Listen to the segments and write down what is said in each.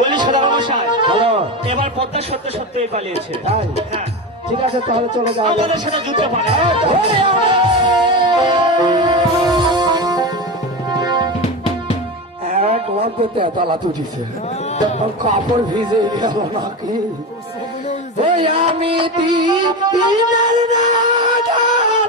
বলি সদাগর মশাই, এবার পদ্মা সত্য সত্যই পালিয়েছে। হ্যাঁ, ঠিক আছে, তাহলে চলে যাও, আমাদের সাথে যুদ্ধ পারে। এক লব্ধতে তালা তুটিছে, কাপড় ভিজে গেল নাকি? ওই আমি দিনের নাগার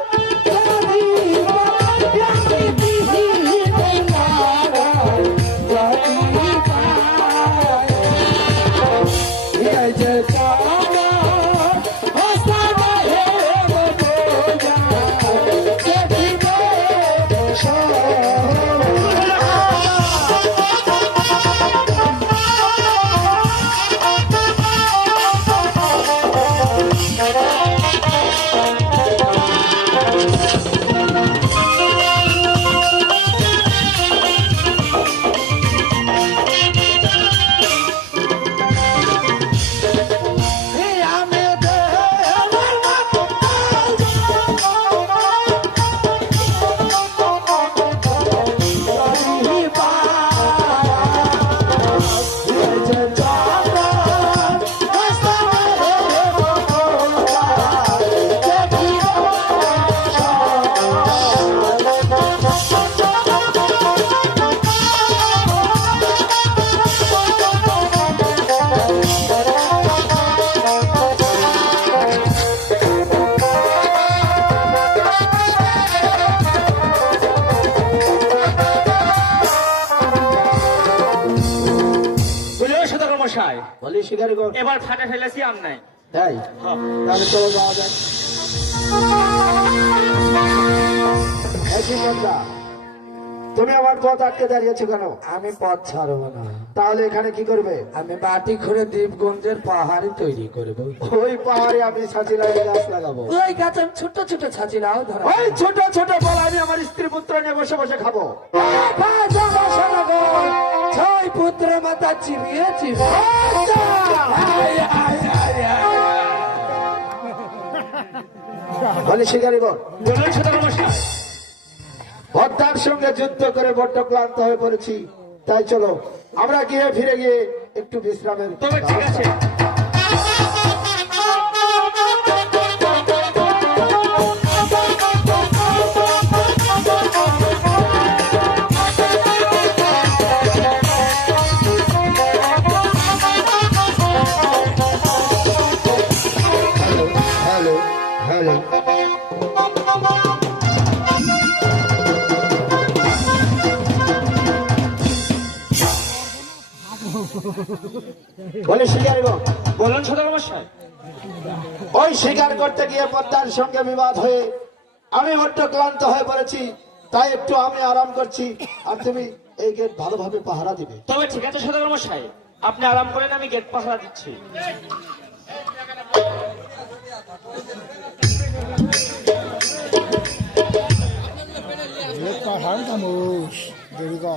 বলি শিকারি এবার ফাটা ফেলেছি আম নাই। তাই তাহলে চলো যাওয়া যাক। তুমি আমার পথ আটকে দাঁড়িয়েছো কেন? আমি পথ ছাড়বো না। তাহলে এখানে কি করবে? আমি বাটি করে দ্বীপগঞ্জের পাহাড়ি তৈরি করবো। ওই পাহাড়ে আমি ছাঁচি লাগিয়ে গাছ লাগাবো। ওই গাছে ছোট ছোট ছাঁচি লাও ধরো। ওই ছোট ছোট ফল আমি আমার স্ত্রী পুত্র নিয়ে বসে বসে খাবো। ছয় পুত্র মাতা চিবিয়েছি। বলে শিকারি বল, পদ্মার সঙ্গে যুদ্ধ করে বড্ড ক্লান্ত হয়ে পড়েছি। তাই চলো আমরা গিয়ে ফিরে গিয়ে একটু বিশ্রামের। তবে ঠিক আছে। হ্যালো হ্যালো, বলে শিকারি বলুন সদাগর মশাই। ওই শিকার করতে গিয়ে পদ্মার সঙ্গে বিবাদ হয়ে আমি বড্ড ক্লান্ত হয়ে পড়েছি। তাই একটু আমি আরাম করছি, আর তুমি এই গেট ভালোভাবে পাহারা দিবে। তবে ঠিক আছে সদাগর মশাই, আপনি আরাম করেন, আমি গেট পাহারা দিচ্ছি। পাহাড় খামোশ দেরিকা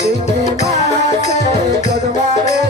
চিংড়ি মাছে যদমারে